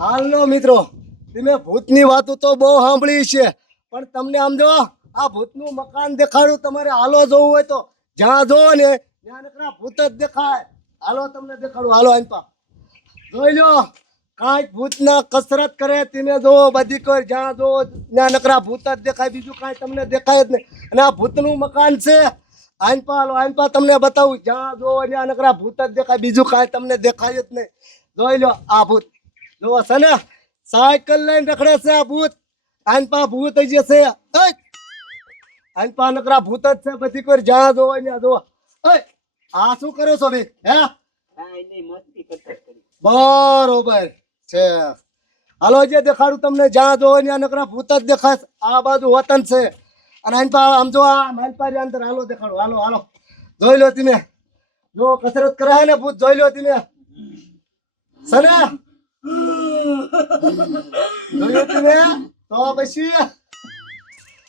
હાલો મિત્રો, તમે ભૂતની વાતો તો બહુ સાંભળી છે, પણ તમને આમ જો આ ભૂતનું મકાન દેખાડું. તમારે હાલો જોવું હોય તો જ્યાં જોવો ને ત્યાં નકરા ભૂત જ દેખાય. હાલો તમને દેખાડું, હાલો આનપા જોઈ લો. કાંઈક ભૂતના કસરત કરે તમે જોવો, બધી કોઈ જ્યાં જોવો ત્યાં નકરા ભૂત જ દેખાય, બીજું કાંઈ તમને દેખાય જ નહીં. અને આ ભૂતનું મકાન છે. આનપા હાલો, આનપા તમને બતાવું, જ્યાં જોવો ત્યાં નકરા ભૂત જ દેખાય, બીજું કાંઈ તમને દેખાય જ નહીં. જોઈ લો આ ભૂત જો છે ને, સાયકલ લઈને રખડે છે આ ભૂત. આનપા ભૂત જ છે, આનપા નકરા ભૂત જ છે. બધી કોઈ જ્યાં જોવો ત્યાં જોવો. આ શું કરો છો ભાઈ? બરોબર છે. હાલો જે દેખાડું તમને, જ્યાં જોવો ત્યાં નકરા ભૂત જ દેખાય. આ બાજુ વતન છે. અને આનપા આમ જો આ માલપારી અંદર હાલો દેખાડું. હાલો હાલો જોઈ લો તમે, જો કસરત કરે ને ભૂત, જોઈ લો તમે સને જોયું તમે તો પછી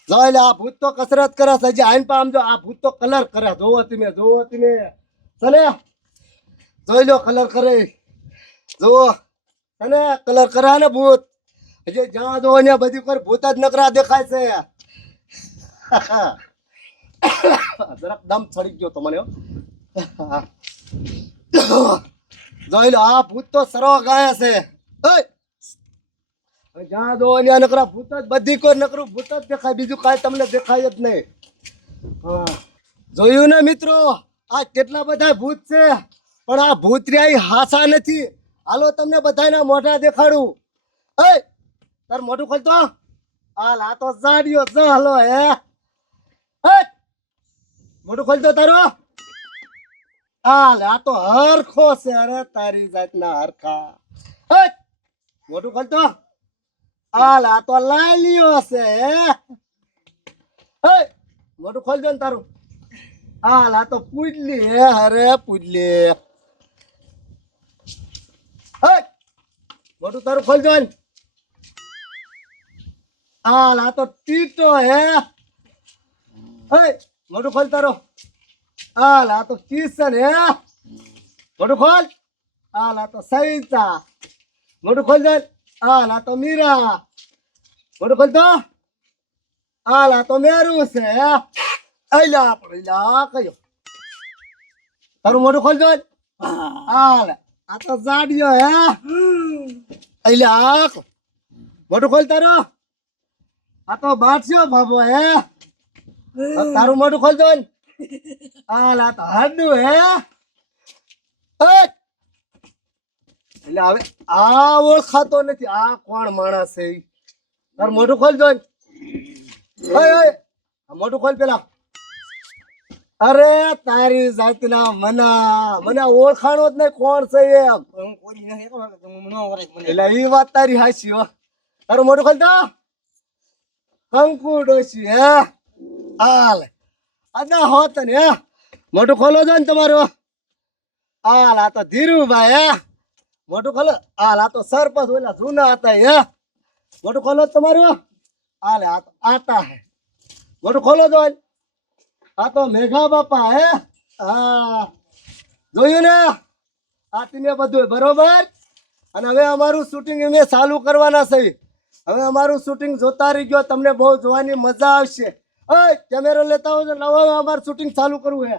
જોઈ લે. આ ભૂત તો કસરત કરે છે. હજી આઈન પામ જો આ ભૂત તો કલર કરે. જોવો તમે, જોવો તમે સને, જોઈ લો કલર કરે. જોવો સને કલર કરે ને ભૂત. હજી જ્યાં જોવો ને બધી પર ભૂત જ નકરા દેખાય છે. જરાક દમ ચડી ગયો તમને. જોઈ લો આ ભૂત તો સરવા ગાયા છે. જ્યાં જો ત્યાં નકરા ભૂત જ, બધી કોઈ નકરું ભૂત જ દેખાય, બીજું કાંઈ તમને દેખાય જ નહીં. જોયું ને મિત્રો, આ કેટલા બધા ભૂત છે, પણ આ ભૂત રહ્યા હાસા નથી. હાલો તમને બધાના મોઢા દેખાડું. તાર મોઢું ખોલતો. હાલ આ તો જાડ્યો છે. હાલો હે મોઢું ખોલતો તારો. હાલ આ તો હરખો છે. અરે તારી જાતના હરખા. મોઢું ખોલતો. હાલ આ તો લાલ્યો છે. મોઢું ખોલજો ને તારું. હાલ આ તો પૂજલી હે. અરે પૂજલી. મોઢું તારું ખોલજો ને. હાલ આ તો ટીટો હે. મોઢું ખોલ તારો. હાલ આ તો કિશન હે. મોઢું ખોલ. હાલ આ તો સવિતા. મોઢું ખોલ દે. હાલ આ તો મીરા. મોઢું ખોલ તો. હાલ આ તો મેરું છે. અલા પડેલા કયો તારું મોઢું ખોલ દે. હાલ આ તો જાડિયો હે. અલા મોઢું ખોલ તારો. આ તો બાટસ્યો બાબો હે. તારું મોઢું ખોલ દે. હાલ આ તો હાડું હે. એટલે હવે આ ઓળખાતો નથી. આ કોણ માણસ છે? તારું મોઢું ખોલ દો. મોઢું ખોલ પેલા. અરે તારી જાતના મને ઓળખાણો જ નહીં કોણ છે એમ. એટલે એ વાત તારી હાચી હો. તારું મોઢું ખોલ દો. કંકુ ડોશી હે. હાલ અદા હોત ને હે. મોઢું ખોલો છો ને તમારું. હાલ આ તો ધીરુભાઈ હે. મોઢું ખોલો. હાલ આ તો સરપંચ ઓલા જૂના હતા હે. મોઢું ખોલો તમારું. હાલ આ તો આતા હે. મોઢું ખોલો છો. આ તો મેઘા બાપા હે. હા જોયું ને, આ તમે બધું બરોબર. અને હવે અમારું શૂટિંગ અમે ચાલુ કરવાના છે. હવે અમારું શૂટિંગ જોતા રહી ગયો, તમને બહુ જોવાની મજા આવશે. કેમેરો લેતા હોય તો નવા અમારું શૂટિંગ ચાલુ કરવું હે.